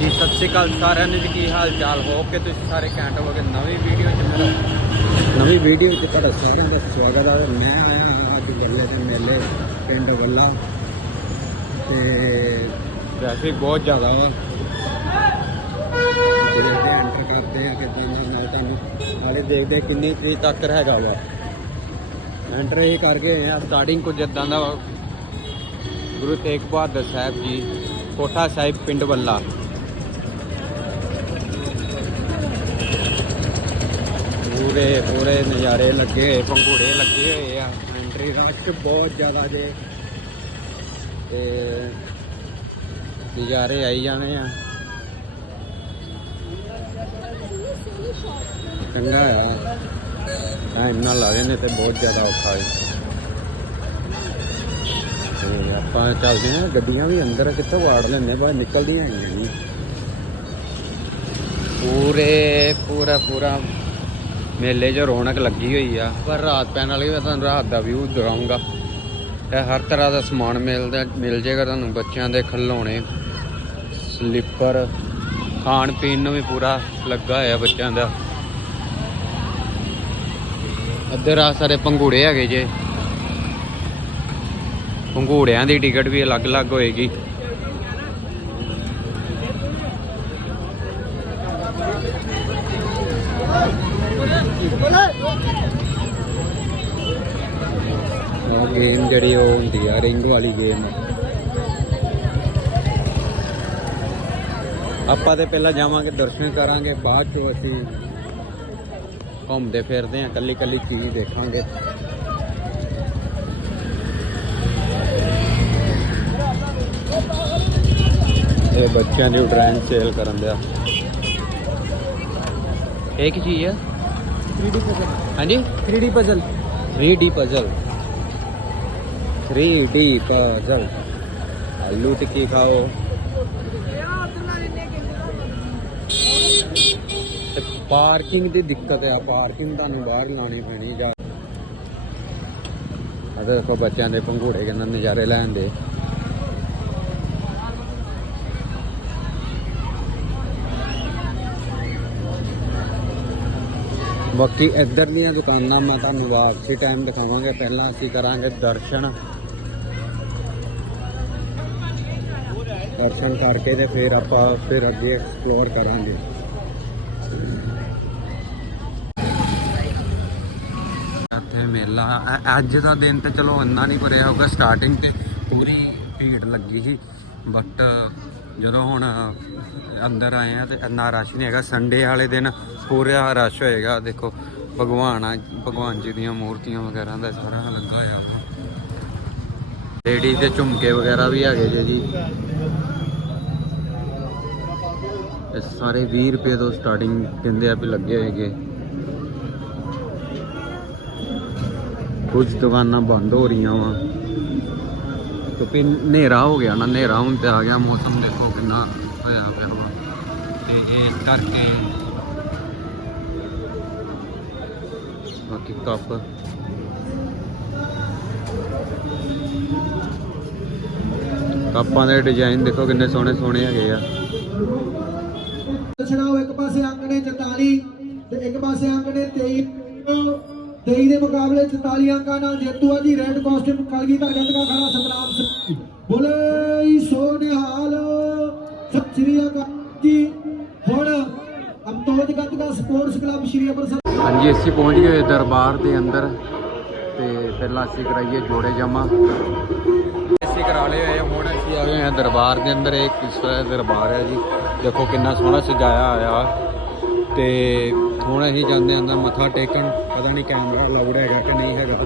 ਜੀ ਸਤਿ ਸ਼੍ਰੀ ਅਕਾਲ ਸਾਰਿਆਂ ਨੂੰ ਜੀ ਕੀ ਹਾਲ ਚਾਲ ਹੋ ਕਿ ਤੁਸੀਂ ਸਾਰੇ ਘੈਂਟ ਹੋ ਗਏ ਨਵੀਂ ਵੀਡੀਓ ਚ ਮੇਰਾ ਨਵੀਂ ਵੀਡੀਓ ਚ ਤੁਹਾਡਾ ਸਾਰਿਆਂ ਦਾ ਸਵਾਗਤ ਹੈ ਮੈਂ ਆਇਆ ਹਾਂ ਅੱਜ ਗੱਲੇ ਦੇ ਮੇਲੇ ਪਿੰਡ ਵੱਲਾ। ਤੇ ਟ੍ਰੈਫਿਕ ਬਹੁਤ ਜ਼ਿਆਦਾ ਵਾ। ਦੇਖਦੇ ਐਂਟਰ ਕਰਦੇ ਆ ਦਾ ਨਾਲ ਤੁਹਾਨੂੰ ਹਾਲੇ ਦੇਖਦੇ ਕਿੰਨੀ ਤਰੀਕ ਤੱਕ ਹੈਗਾ ਵਾ। ਐਂਟਰ ਹੀ ਕਰਕੇ ਆਏ ਆ। ਸਟਾਰਟਿੰਗ ਕੁਝ ਇਦਾਂ ਦਾ। ਗੁਰੂ ਤੇਗ ਬਹਾਦਰ ਸਾਹਿਬ ਜੀ ਕੋਠਾ ਸਾਹਿਬ ਪਿੰਡ ਵੱਲਾ। ਪੂਰੇ ਪੂਰੇ ਨਜ਼ਾਰੇ ਲੱਗੇ ਹੋਏ, ਪੰਘੂੜੇ ਲੱਗੇ ਹੋਏ ਆ। ਐਂਟਰੀ ਰਸ਼ ਬਹੁਤ ਜ਼ਿਆਦਾ ਜੇ। ਤੇ ਨਜ਼ਾਰੇ ਆਈ ਜਾਣੇ ਆ। ਚੰਗਾ ਆ। ਟਾਈਮ ਨਾਲ ਲੱਗੇ ਨੇ ਤੇ ਬਹੁਤ ਜ਼ਿਆਦਾ ਔਖਾ ਹੈ ਆਪਾਂ ਚੱਲਦੇ ਹਾਂ ਗੱਡੀਆਂ ਵੀ ਅੰਦਰ ਕਿੱਥੋਂ ਵਾੜ ਲੈਂਦੇ ਬਾਹਰ ਨਿਕਲਦੀਆਂ ਹੈਗੀਆਂ ਨਹੀਂ। ਪੂਰੇ ਪੂਰਾ ਪੂਰਾ ਮੇਲੇ 'ਚ ਰੌਣਕ ਲੱਗੀ ਹੋਈ ਆ। ਪਰ ਰਾਤ ਪੈਣ ਵਾਲੀ ਮੈਂ ਤੁਹਾਨੂੰ ਰਾਤ ਦਾ ਵਿਊ ਦਿਖਾਉਂਗਾ ਤੇ ਹਰ ਤਰ੍ਹਾਂ ਦਾ ਸਮਾਨ ਮਿਲਦਾ, ਮਿਲ ਜੇਗਾ ਤੁਹਾਨੂੰ ਬੱਚਿਆਂ ਦੇ ਖਿਡੌਣੇ ਸਲੀਪਰ, ਖਾਣ ਪੀਣ ਨੂੰ ਵੀ ਪੂਰਾ ਲੱਗਾ ਹੋਇਆ ਬੱਚਿਆਂ ਦਾ। ਇੱਧਰ ਆ ਸਾਰੇ ਪੰਘੂੜੇ ਹੈਗੇ ਜੇ। ਪੰਘੂੜਿਆਂ ਦੀ ਟਿਕਟ ਵੀ ਅਲੱਗ-ਅਲੱਗ ਹੋਏਗੀ। ਉਹ ਗੇਮ ਜਿਹੜੀ ਉਹ ਹੁੰਦੀ ਆ ਰਿੰਗ ਵਾਲੀ ਗੇਮ ਆਪਾਂ ਤੇ ਪਹਿਲਾਂ ਜਾਵਾਂਗੇ, ਦਰਸ਼ਨ ਕਰਾਂਗੇ, ਬਾਅਦ ਚੋਂ ਅਸੀਂ ਘੁੰਮਦੇ ਫਿਰਦੇ ਆ ਕੱਲੀ ਕੱਲੀ ਚੀਜ਼ ਦੇਖਾਂਗੇ। ਇਹ ਬੱਚਿਆਂ ਦੀ ਡਰਾਇੰਗ ਸੇਲ ਕਰਨ ਦਿਆ। ਇਹ ਕੀ ਚੀਜ਼ ਆ? 3D puzzle. ਹਾਂਜੀ? 3D puzzle. 3D puzzle. 3D puzzle. Aloo tikki ਖਾਓ। ਤੇ ਪਾਰਕਿੰਗ ਦੀ ਦਿੱਕਤ ਆ। ਪਾਰਕਿੰਗ ਤੁਹਾਨੂੰ ਬਾਹਰ ਲਾਣੀ ਪੈਣੀ ਜਾਂ ਆ ਦੇਖੋ ਬੱਚਿਆਂ ਦੇ ਪੰਘੂੜੇ ਕਿੰਨਾ ਨਜ਼ਾਰੇ ਲੈਣ ਦੇ। ਬਾਕੀ ਇੱਧਰ ਦੀਆਂ ਦੁਕਾਨਾਂ ਮੈਂ ਤੁਹਾਨੂੰ ਵਾਪਸੀ ਟਾਈਮ ਦਿਖਾਵਾਂਗੇ। ਪਹਿਲਾਂ ਅਸੀਂ ਕਰਾਂਗੇ ਦਰਸ਼ਨ। ਦਰਸ਼ਨ ਕਰਕੇ ਤੇ ਫਿਰ ਆਪਾਂ ਫਿਰ ਅੱਗੇ ਐਕਸਪਲੋਰ ਕਰਾਂਗੇ। ਇੱਥੇ ਮੇਲਾ। ਅੱਜ ਦਾ ਦਿਨ ਤੇ ਚਲੋ ਇੰਨਾ ਨਹੀਂ ਭਰਿਆ ਹੋਊਗਾ। ਸਟਾਰਟਿੰਗ ਤੇ ਪੂਰੀ ਭੀੜ ਲੱਗੀ ਸੀ। ਬਟ ਜਦੋਂ ਹੁਣ ਅੰਦਰ ਆਏ ਆ ਤੇ ਇੰਨਾ ਰਸ਼ ਨਹੀਂ ਹੈਗਾ ਸੰਡੇ ਵਾਲੇ ਦਿਨ ਪੂਰਾ ਰਸ਼ ਹੋਏਗਾ, ਦੇਖੋ, ਭਗਵਾਨ ਆ, ਭਗਵਾਨ ਜੀ ਦੀਆਂ ਮੂਰਤੀਆਂ ਵਗੈਰਾ ਦਾ ਸਾਰਾ ਲੱਗਾ ਹੋਇਆ ਲੇਡੀਜ਼ ਦੇ ਝੁਮਕੇ ਵਗੈਰਾ ਵੀ ਹੈਗੇ ਜੇ ਜੀ। ਇਹ ਸਾਰੇ 20 ਰੁਪਏ ਤੋਂ ਸਟਾਰਟਿੰਗ ਕਹਿੰਦੇ ਆ ਵੀ ਲੱਗੇ ਹੋਏਗੇ। ਕੁਝ ਦੁਕਾਨਾਂ ਬੰਦ ਹੋ ਰਹੀਆਂ ਵਾ। ਕਿਉਂਕਿ ਹਨੇਰਾ ਹੋ ਗਿਆ ਨਾ, ਹਨੇਰਾ ਹੁਣ ਤੇ ਆ ਗਿਆ, ਮੌਸਮ ਦੇਖੋ ਕਿੰਨਾ ਹੋਇਆ ਪਿਆ ਵਾ। ਤੇ ਇਸ ਕਰਕੇ ਬਾਕੀ ਕੱਪ। ਕੱਪਾਂ ਦੇ ਡਿਜ਼ਾਈਨ ਦੇਖੋ ਕਿੰਨੇ ਸੋਹਣੇ ਸੋਹਣੇ ਹੈਗੇ ਆ। 23 ਦੇ ਮੁਕਾਬਲੇ 44 ਅੰਕਾਂ ਨਾਲ ਜੇਤੂ ਆ ਜੀ ਰੈੱਡ ਕਾਸਟਿਊਮ ਕਲਗੀਧਰ ਗੰਦਗਾ ਖਾਣਾ ਸਤਨਾਮ ਸਿੰਘ ਬੋਲੇ ਸੋ ਸਤਿ ਸ੍ਰੀ ਅਕਾਲ ਜੀ। ਹੁਣ ਅਮਤੋਜ ਗੰਦਗਾ ਸਪੋਰਟਸ ਕਲੱਬ ਸ਼੍ਰੀ ਅੰਮ੍ਰਿਤਸਰ। ਹਾਂਜੀ, ਅਸੀਂ ਪਹੁੰਚ ਗਏ ਦਰਬਾਰ ਦੇ ਅੰਦਰ ਤੇ ਪਹਿਲਾਂ ਅਸੀਂ ਕਰਾਈਏ ਜੋੜੇ ਜਮਾ ਅਸੀਂ ਕਰਾ ਲਏ ਹੋਏ ਹੁਣ ਅਸੀਂ ਆ ਗਏ ਹਾਂ ਦਰਬਾਰ ਦੇ ਅੰਦਰ। ਇੱਕ ਕਿਸਰਾ ਦਰਬਾਰ ਹੈ ਜੀ? ਦੇਖੋ ਕਿੰਨਾ ਸੋਹਣਾ ਸਜਾਇਆ ਹੋਇਆ ਤੇ ਹੁਣ ਅਸੀਂ ਜਾਂਦੇ ਹਾਂ ਮੱਥਾ ਟੇਕਣ। ਪਤਾ ਨਹੀਂ ਕੈਮਰਾ ਅਲਾਉਡ ਹੈਗਾ ਕਿ ਨਹੀਂ ਹੈਗਾ।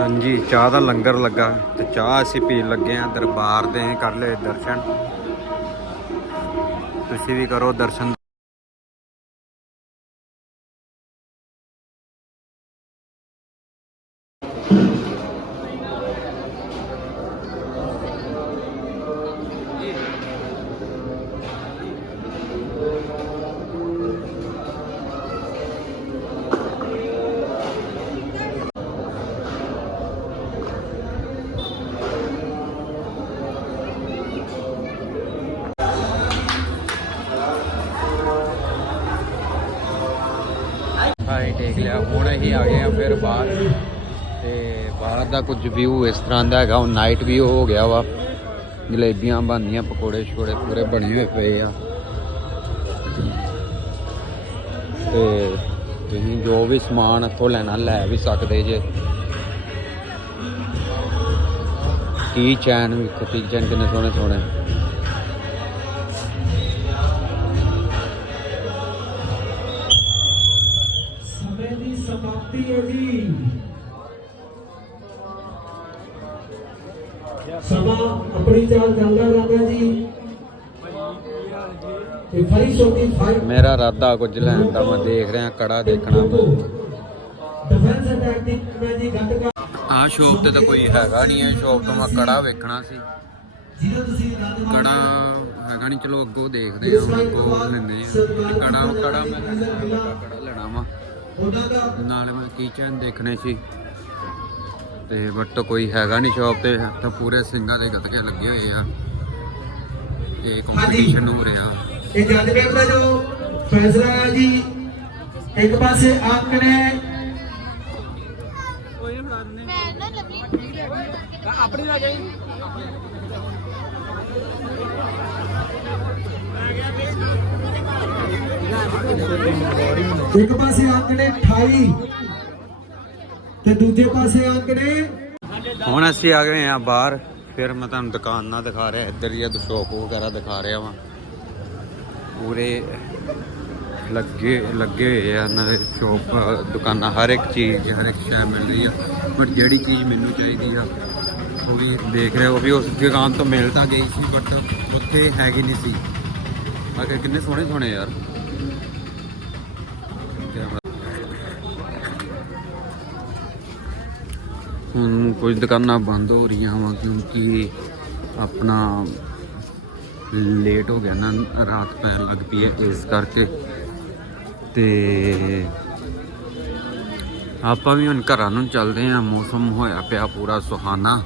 ਹਾਂਜੀ, ਚਾਹ ਦਾ ਲੰਗਰ ਲੱਗਾ ਤੇ ਚਾਹ ਅਸੀਂ ਪੀਣ ਲੱਗੇ ਆ ਦਰਬਾਰ ਦੇ, ਕਰ ਲਏ ਦਰਸ਼ਨ। ਤੁਸੀਂ ਵੀ ਕਰੋ ਦਰਸ਼ਨ। ਅਸੀਂ ਆ ਗਏ ਆ ਫਿਰ ਬਾਹਰ। ਤੇ ਬਾਹਰ ਦਾ ਕੁਝ ਵਿਊ ਇਸ ਤਰ੍ਹਾਂ ਦਾ ਹੈਗਾ ਹੁਣ ਨਾਈਟ ਵੀ ਹੋ ਗਿਆ ਵਾ। ਜਲੇਬੀਆਂ ਬਣਦੀਆਂ, ਪਕੌੜੇ ਛੋੜੇ ਪੂਰੇ ਬਣੇ ਹੋਏ ਪਏ ਆ। ਤੇ ਤੁਸੀਂ ਜੋ ਵੀ ਸਮਾਨ ਇੱਥੋਂ ਲੈਣਾ, ਲੈ ਵੀ ਸਕਦੇ ਜੇ। ਕੀ ਚੈਨ ਵੀ ਕੀ ਚੈਨ ਕਿੰਨੇ ਸੋਹਣੇ ਸੋਹਣੇ ਇਰਾਦਾ ਕੁਝ ਲੈਣ ਦਾ ਮੈਂ ਦੇਖ ਰਿਹਾ ਕੜਾ ਦੇਖਣਾ। ਡਿਫੈਂਸ ਸ਼ੋਪ ਤੇ ਤਾਂ ਕੋਈ ਹੈਗਾ ਨਹੀਂ ਹੈ ਸ਼ੋਪ ਤੋਂ ਮੈਂ ਕੜਾ ਵੇਖਣਾ ਸੀ। ਕੜਾ ਹੈਗਾ ਨਹੀਂ ਚਲੋ ਅੱਗੋਂ ਦੇਖਦੇ ਆ ਅੱਗੋਂ ਲੈਂਦੇ ਆ ਕੜਾ ਕੜਾ ਮੈਂ ਲੈਣਾ ਵਾ, ਕੜਾ ਲੈਣਾ ਵਾ। ਨਾਲੇ ਮੈਂ ਕੀਚਨ ਦੇਖਣੇ ਸੀ। ਤੇ ਬਟ ਕੋਈ ਹੈਗਾ ਨਹੀਂ ਸ਼ਾਪ ਤੇ ਤਾਂ ਪੂਰੇ ਸਿੰਘਾਂ ਦੇ ਗੱਤਕੇ ਲੱਗੇ ਹੋਏ ਆ। ਤੇ ਕੰਪੀਟੀਸ਼ਨ ਹੋ ਰਿਹਾ। ਇਹ ਜੱਜਮੈਂਟ ਦਾ ਜੋ। ਫੈਸਲਾ ਹੈ ਜੀ, ਇੱਕ ਪਾਸੇ ਅੰਕ ਨੇ। ਆਪਣੀ ਲਾ ਗਈ ਇੱਕ ਪਾਸੇ ਅੰਕ ਨੇ 28 ਤੇ ਦੂਜੇ ਪਾਸੇ ਅੰਕ ਨੇ ਹੁਣ ਅਸੀਂ ਆ ਗਏ ਆ ਬਾਹਰ, ਫਿਰ ਮੈਂ ਤੁਹਾਨੂੰ ਦੁਕਾਨਾਂ ਦਿਖਾ ਰਿਹਾ, ਇੱਧਰ ਹੀ ਆ ਸ਼ੌਪ ਵਗੈਰਾ ਦਿਖਾ ਰਿਹਾ ਵਾਂ। ਪੂਰੇ ਲੱਗੇ ਲੱਗੇ ਹੋਏ ਆ, ਇਹਨਾਂ ਦੇ ਸ਼ੋਪ ਦੁਕਾਨਾਂ, ਹਰ ਇੱਕ ਚੀਜ਼, ਹਰ ਇੱਕ ਸ਼ੈ ਮਿਲ ਰਹੀ ਆ। ਬਟ ਜਿਹੜੀ ਚੀਜ਼ ਮੈਨੂੰ ਚਾਹੀਦੀ ਆ, ਉਹ ਵੀ ਦੇਖ ਰਿਹਾ ਉਹ ਵੀ ਉਸ ਦੁਕਾਨ ਤੋਂ ਮਿਲ ਤਾਂ ਗਈ ਸੀ ਬਟ ਉੱਥੇ ਹੈਗੀ ਨਹੀਂ ਸੀ। ਅਗੇ ਕਿੰਨੇ ਸੋਹਣੇ ਸੋਹਣੇ ਯਾਰ। ਹੁਣ ਕੁਝ ਦੁਕਾਨਾਂ ਬੰਦ ਹੋ ਰਹੀਆਂ ਵਾ, ਕਿਉਂਕਿ ਆਪਣਾ ਲੇਟ ਹੋ ਗਿਆ ਨਾ, ਰਾਤ ਪੈਣ ਲੱਗ ਪਈ ਹੈ, ਇਸ ਕਰਕੇ। ਤੇ ਆਪਾਂ ਵੀ ਹੁਣ ਘਰਾਂ ਨੂੰ ਚੱਲਦੇ ਆ ਮੌਸਮ ਹੋਇਆ ਪਿਆ ਪੂਰਾ ਸੁਹਾਨਾ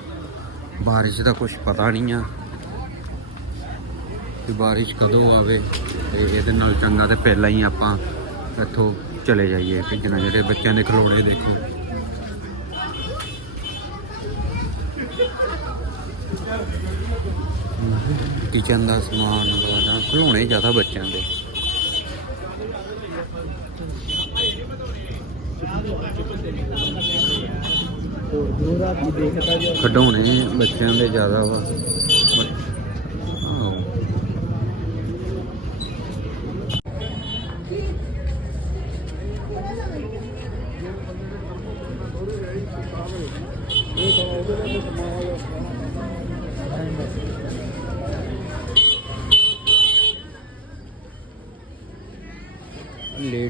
ਬਾਰਿਸ਼ ਦਾ ਕੁਝ ਪਤਾ ਨਹੀਂ ਆ ਕਿ ਬਾਰਿਸ਼ ਕਦੋਂ ਆਵੇ, ਤੇ ਇਹਦੇ ਨਾਲ ਚੰਗਾ ਤੇ ਪਹਿਲਾਂ ਹੀ ਆਪਾਂ ਇੱਥੋਂ ਚਲੇ ਜਾਈਏ ਭਿੱਜਣਾ ਜਿਹੜੇ ਬੱਚਿਆਂ ਦੇ ਖਿਡੌਣੇ ਦੇਖੋ। ਕਿਚਨ ਦਾ ਸਮਾਨ ਵਗੈਰਾ ਖਿਡੌਣੇ ਜ਼ਿਆਦਾ ਬੱਚਿਆਂ ਦੇ। ਖਿਡੌਣੇ ਬੱਚਿਆਂ ਦੇ ਜ਼ਿਆਦਾ ਵਾ ਬਟ- ਆਹੋ।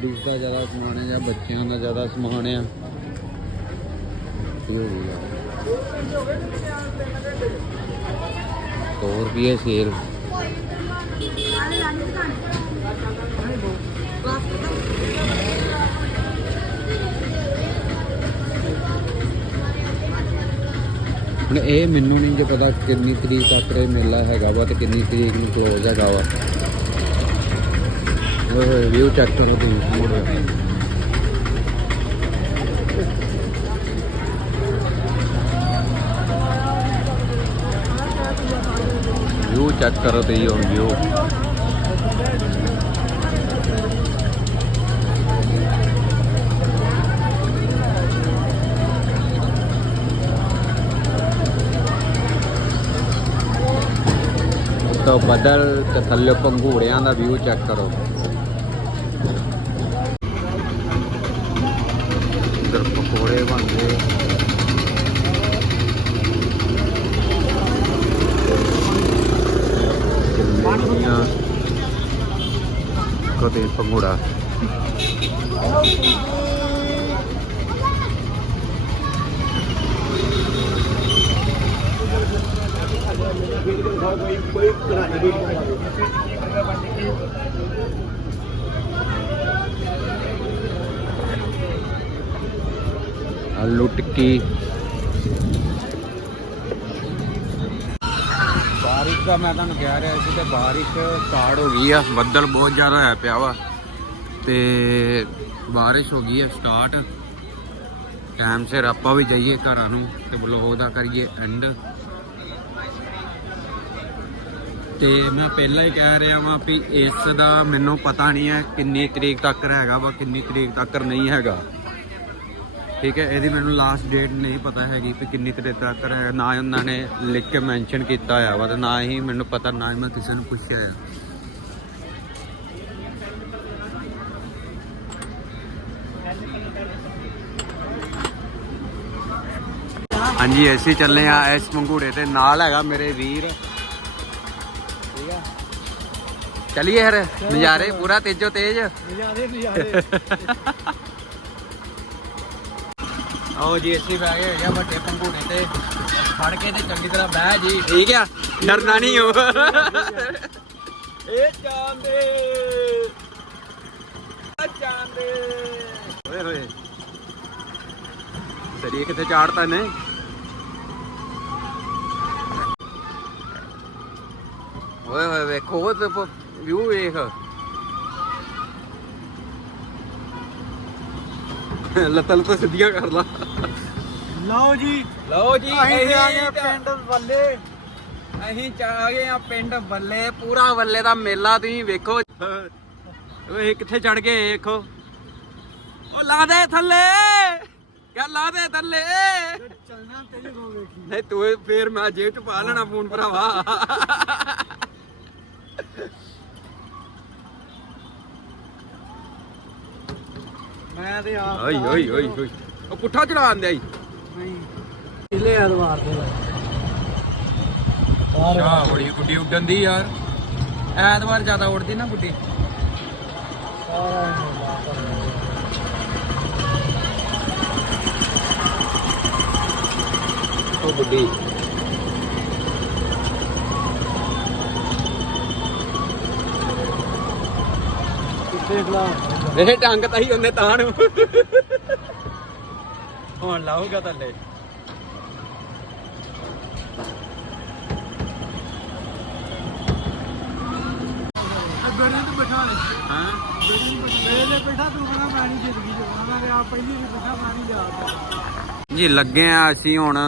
ਲੇਡੀਜ਼ ਦਾ ਜ਼ਿਆਦਾ ਸਮਾਨ ਹੈ ਜਾਂ ਬੱਚਿਆਂ ਦਾ ਜ਼ਿਆਦਾ ਸਮਾਨ ਆ ਹੋਰ ਹੋ ਹੈ 100 ਸੇਲ ਹੁਣ ਇਹ ਮੈਨੂੰ ਨਹੀਂ ਜੇ ਪਤਾ ਕਿੰਨੀ ਤਰੀਕ ਤੱਕ ਇਹ ਮੇਲਾ ਹੈਗਾ ਵਾ ਤੇ ਕਿੰਨੀ ਤਰੀਕ ਨੂੰ ਕਲੋਜ਼ ਹੈਗਾ ਵਾ। ਵਿਊ ਚੈੱਕ ਕਰੋ ਤੁਸੀਂ ਵਿਊ ਚੈੱਕ ਕਰੋ ਤੁਸੀਂ ਹੁਣ ਵਿਊ ਤੋਂ ਬਦਲ ਤੇ ਥੱਲੇ ਪੰਘੂੜਿਆਂ ਦਾ ਵਿਊ ਚੈੱਕ ਕਰੋ ਇਧਰ ਪਕੌੜੇ ਬਣਦੇ ਜਲੇਬੀਆਂ ਕਦੇ ਪੰਘੂੜਾ ਆਲੂ ਟਿੱਕੀ ਬਾਰਿਸ਼ ਦਾ ਮੈਂ ਤੁਹਾਨੂੰ ਕਹਿ ਰਿਹਾ ਸੀ ਤੇ ਬਾਰਿਸ਼ ਸਟਾਰਟ ਹੋ ਗਈ ਆ, ਬੱਦਲ ਬਹੁਤ ਜ਼ਿਆਦਾ ਹੋਇਆ ਪਿਆ ਵਾ। ਤੇ ਬਾਰਿਸ਼ ਹੋ ਗਈ ਹੈ ਸਟਾਰਟ। ਟਾਈਮ ਸਿਰ ਆਪਾਂ ਵੀ ਜਾਈਏ ਘਰਾਂ ਨੂੰ ਤੇ ਬਲੌਗ ਦਾ ਕਰੀਏ ਐਂਡ ਤੇ ਮੈਂ ਪਹਿਲਾਂ ਹੀ ਕਹਿ ਰਿਹਾ ਵਾਂ ਵੀ ਇਸ ਦਾ ਮੈਨੂੰ ਪਤਾ ਨਹੀਂ ਹੈ ਕਿੰਨੀ ਤਰੀਕ ਤੱਕ ਹੈਗਾ ਵਾ, ਕਿੰਨੀ ਤਰੀਕ ਤੱਕ ਨਹੀਂ ਹੈਗਾ। ਠੀਕ ਹੈ ਇਹਦੀ ਮੈਨੂੰ ਲਾਸਟ ਡੇਟ ਨਹੀਂ ਪਤਾ ਹੈਗੀ ਵੀ ਕਿੰਨੀ ਤਰੀਕ ਤੱਕ ਹੈ ਨਾ ਉਹਨਾਂ ਨੇ ਲਿਖ ਕੇ ਮੈਂਸ਼ਨ ਕੀਤਾ ਹੋਇਆ ਵਾ ਤੇ ਨਾ ਹੀ ਮੈਨੂੰ ਪਤਾ ਨਾ ਹੀ ਮੈਂ ਕਿਸੇ ਨੂੰ ਪੁੱਛਿਆ ਹੈ ਹਾਂਜੀ ਅਸੀਂ ਚੱਲੇ ਆ ਇਸ ਮੰਗੂੜੇ ਤੇ ਨਾਲ ਹੈਗਾ ਮੇਰੇ ਵੀਰ। ਠੀਕ ਆ। ਚਲਿਏ ਯਾਰ ਨਜ਼ਾਰੇ ਪੂਰਾ ਤੇਜੋ ਤੇਜ। ਨਜ਼ਾਰੇ ਨਜ਼ਾਰੇ। ਆਓ ਜੀ ਅਸੀਂ ਬਹਿ ਗਏ ਹੈਗੇ ਵੱਡੇ ਪੰਗੂੜੇ ਤੇ ਫੜ ਕੇ ਤੇ ਚੰਗੀ ਤਰ੍ਹਾਂ ਬਹਿ ਜੀ। ਠੀਕ ਆ ਡਰਨਾ ਨਹੀਂ ਹੋ ਇਹ ਚਾਂਦੇ। ਚਾਂਦੇ। ਓਏ ਹੋਏ। ਸਰੀਏ ਕਿੱਥੇ ਚਾੜਤਾ ਨੇ ਓਏ ਹੋਏ ਵੇਖੋ ਉਹ ਤੇ ਵਿਊ ਵੇਖ। ਲੱਤਾਂ ਲੱਤਾਂ ਸਿੱਧੀਆਂ ਕਰ ਲਾ। ਲਓ ਜੀ। ਲਓ ਜੀ ਅਸੀਂ ਆ ਗਏ ਪਿੰਡ ਵੱਲੇ। ਅਸੀਂ ਚ ਆ ਗਏ ਆ ਪਿੰਡ ਬੱਲੇ ਪੂਰਾ ਬੱਲੇ ਦਾ ਮੇਲਾ ਤੁਸੀਂ ਵੇਖੋ। ਓਏ ਕਿੱਥੇ ਚੜ ਗਏ ਵੇਖੋ। ਉਹ ਲਾ ਦੇ ਥੱਲੇ। ਕਿਆ ਲਾ ਦੇ ਥੱਲੇ। ਚੱਲਣਾ ਤੇਰੇ ਵੇਖੀ। ਨਹੀਂ ਤੂੰ ਇਹ ਫੇਰ ਮੈਂ ਜੇਬ ਚ ਪਾ ਲੈਣਾ ਫੋਨ ਭਰਾਵਾ। ਮੈਂ ਤੇ ਆਪ ਓਏ ਓਏ ਓਏ ਓਏ ਉਹ ਪੁੱਠਾ ਚੜਾਉਂਦੇ ਆਈ। ਨਹੀਂ ਪਿਛਲੇ ਐਤਵਾਰ ਦੇ ਬੜੀ ਗੁੱਡੀ ਉੱਡਣ ਦੀ ਯਾਰ। ਐਤਵਾਰ ਜ਼ਿਆਦਾ ਉੱਡਦੀ ਨਾ ਗੁੱਡੀ। ਉਹ ਗੁੱਡੀ। ਦੇਖ ਲਾ ਇਹ ਟੰਗ ਤਾਂ ਹੀ ਉਹਨੇ ਤਾਂ ਨੂੰ ਹੁਣ ਲਾਊਗਾ ਥੱਲੇ ਗੜੀ ਤੇ ਬਿਠਾ ਲੈ। ਹਾਂ। ਗੜੀ ਮੇਰੇ ਲਈ ਬੈਠਾ ਤੂੰ ਕਹਿੰਦਾ ਮੈਂ ਨਹੀਂ ਜ਼ਿੰਦਗੀ ਚ ਮੈਂ ਆਪ ਪਹਿਲੀ ਵੀ ਬੈਠਾ ਮੈਂ ਨਹੀਂ ਜਾ ਜੀ ਲੱਗੇ ਆ ਅਸੀਂ ਹੁਣ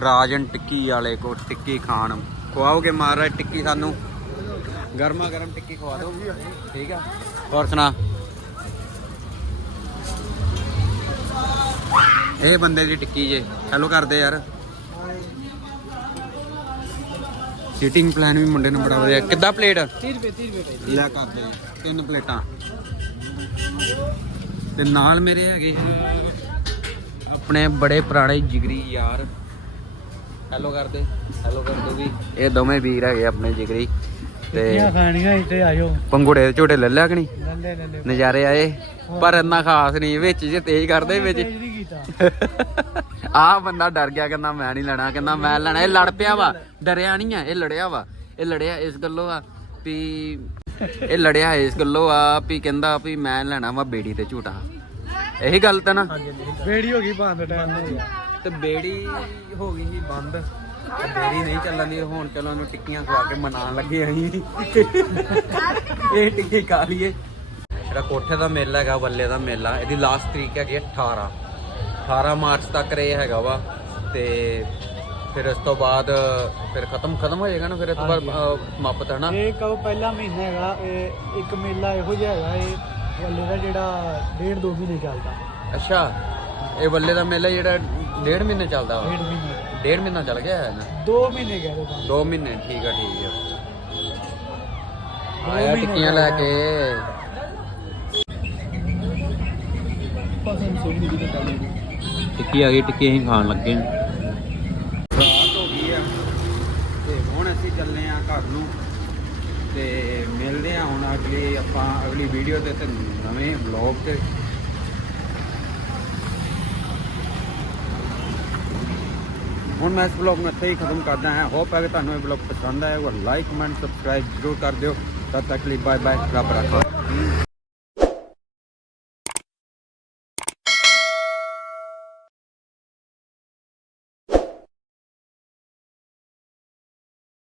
ਰਾਜਨ ਟਿੱਕੀ ਵਾਲੇ ਕੋ ਟਿੱਕੀ ਖਾਣ। ਖਵਾਓਗੇ ਮਹਾਰਾਜ ਟਿੱਕੀ ਸਾਨੂੰ? ਗਰਮਾ ਗਰਮ ਟਿੱਕੀ ਖਵਾ ਦਿਓ। ਠੀਕ ਆ। ਹੋਰ ਸੁਣਾ। ਇਹ ਬੰਦੇ ਦੀ ਟਿੱਕੀ ਜੇ। ਹੈਲੋ ਕਰਦੇ ਯਾਰ। ਸੀਟਿੰਗ ਪਲਾਨ ਵੀ ਮੁੰਡੇ ਨੂੰ ਬੜਾ ਵਧੀਆ ਕਿੱਦਾਂ ਪਲੇਟ 30 ਰੁਪਏ 30 ਰੁਪਏ ਲੈ ਕਰਦੇ ਤਿੰਨ ਪਲੇਟਾਂ। ਤੇ ਨਾਲ ਮੇਰੇ ਹੈਗੇ ਆਪਣੇ ਬੜੇ ਪੁਰਾਣੇ ਜਿਗਰੀ ਯਾਰ। ਹੈਲੋ ਕਰਦੇ। ਹੈਲੋ ਕਰਦੇ ਵੀ। ਇਹ ਦੋਵੇਂ ਵੀਰ ਹੈਗੇ ਆਪਣੇ ਜਿਗਰੀ। ਤੇ ਖਾਣੀਆਂ ਇੱਥੇ ਆਇਓ। ਪੰਗੂੜੇ ਦੇ ਝੋਟੇ ਲੈ ਲਿਆ ਕਿ ਨਹੀਂ? ਨਜ਼ਾਰੇ ਆਏ। ਪਰ ਇੰਨਾ ਖਾਸ ਨਹੀਂ ਵਿੱਚ ਜੇ ਤੇਜ਼ ਕਰਦੇ ਵਿੱਚ। ਕੀਤਾ ਆਹ ਬੰਦਾ ਡਰ ਗਿਆ ਕਹਿੰਦਾ ਮੈਂ ਨਹੀਂ ਲੈਣਾ ਕਹਿੰਦਾ ਮੈਂ ਲੈਣਾ ਇਹ ਲੜ ਪਿਆ ਵਾ। ਡਰਿਆ ਨਹੀਂ ਆ ਇਹ ਲੜਿਆ ਵਾ ਇਹ ਲੜਿਆ ਇਸ ਗੱਲੋਂ ਆ ਵੀ ਇਹ ਲੜਿਆ ਇਸ ਗੱਲੋਂ ਆ ਵੀ ਕਹਿੰਦਾ ਵੀ ਮੈਂ ਲੈਣਾ ਵਾ ਬੇੜੀ ਤੇ ਝੂਟਾ। ਇਹੀ ਗੱਲ ਤਾਂ ਨਾ। ਬੇੜੀ ਹੋ ਗਈ ਬੰਦ ਟਾਈਮ ਹੋ ਗਿਆ ਤੇ ਬੇੜੀ ਹੋ ਗਈ ਸੀ ਬੰਦ। ਤੇ ਬੇੜੀ ਨਹੀਂ ਚੱਲਣ ਦੀ ਹੁਣ ਚਲੋ ਉਹਨੂੰ ਟਿੱਕੀਆਂ ਖਵਾ ਕੇ ਮਨਾਉਣ ਲੱਗੇ ਅਸੀਂ। ਇਹ ਟਿੱਕੀ ਖਾ ਲਈਏ। ਜਿਹੜਾ ਕੋਠੇ ਦਾ ਮੇਲਾ ਹੈਗਾ ਬੱਲੇ ਦਾ ਮੇਲਾ ਇਹਦੀ ਲਾਸਟ ਤਰੀਕ ਹੈਗੀ ਹੈ 18 18 ਮਾਰਚ ਤੱਕ ਇਹ ਹੈਗਾ ਵਾ ਤੇ ਫਿਰ ਇਸ ਤੋਂ ਬਾਅਦ ਫਿਰ ਖਤਮ ਖਤਮ ਹੋ ਜਾਏਗਾ ਨਾ ਫਿਰ ਇਸ ਤੋਂ ਬਾਅਦ ਸਮਾਪਤ ਹੈ ਨਾ ਇਹ ਕਹੋ ਪਹਿਲਾ ਮਹੀਨਾ ਹੈਗਾ ਇਹ ਇੱਕ ਮੇਲਾ ਇਹੋ ਜਿਹਾ ਹੈਗਾ ਇਹ ਵੱਲੇ ਦਾ ਜਿਹੜਾ ਡੇਢ ਦੋ ਮਹੀਨੇ ਚੱਲਦਾ। ਅੱਛਾ ਇਹ ਬੱਲੇ ਦਾ ਮੇਲਾ ਜਿਹੜਾ ਡੇਢ ਮਹੀਨੇ ਚੱਲਦਾ ਵਾ? ਡੇਢ ਮਹੀਨੇ। ਡੇਢ ਮਹੀਨਾ ਚੱਲ ਗਿਆ ਹੈ ਨਾ? ਦੋ ਮਹੀਨੇ ਕਹਿ ਦੋ ਦੋ ਮਹੀਨੇ ਠੀਕ ਆ ਠੀਕ ਆ। ਆਇਆ ਟਿੱਕੀਆਂ ਲੈ ਕੇ। ਪਸੰਦ ਸੁਣੀ ਦੀ ਤਾਂ ਟਿੱਕੀ ਆ ਗਈ, ਟਿੱਕੀ ਅਸੀਂ ਖਾਣ ਲੱਗੇ ਹਾਂ। ਰਾਤ ਹੋ ਗਈ ਆ ਤੇ ਹੁਣ ਅਸੀਂ ਚੱਲੇ ਆ ਘਰ ਨੂੰ ਤੇ ਮਿਲਦੇ ਆ ਹੁਣ ਅਗਲੀ, ਆਪਾਂ ਅਗਲੀ ਵੀਡੀਓ ਤੇ ਤੇ ਨਵੇਂ ਵਲੌਗ ਤੇ। ਹੁਣ ਮੈਂ ਇਸ ਵਲੌਗ ਨੂੰ ਇੱਥੇ ਹੀ ਖਤਮ ਕਰਦਾ ਹਾਂ। ਹੋਪ ਹੈ ਕਿ ਤੁਹਾਨੂੰ ਇਹ ਵਲੌਗ ਪਸੰਦ ਆਇਆ ਹੋਗਾ ਲਾਈਕ ਕਮੈਂਟ ਸਬਸਕ੍ਰਾਈਬ ਜ਼ਰੂਰ ਕਰ ਦਿਓ। ਤਦ ਤੱਕ ਲਈ ਬਾਏ ਬਾਏ ਰੱਬ ਰੱਖੋ।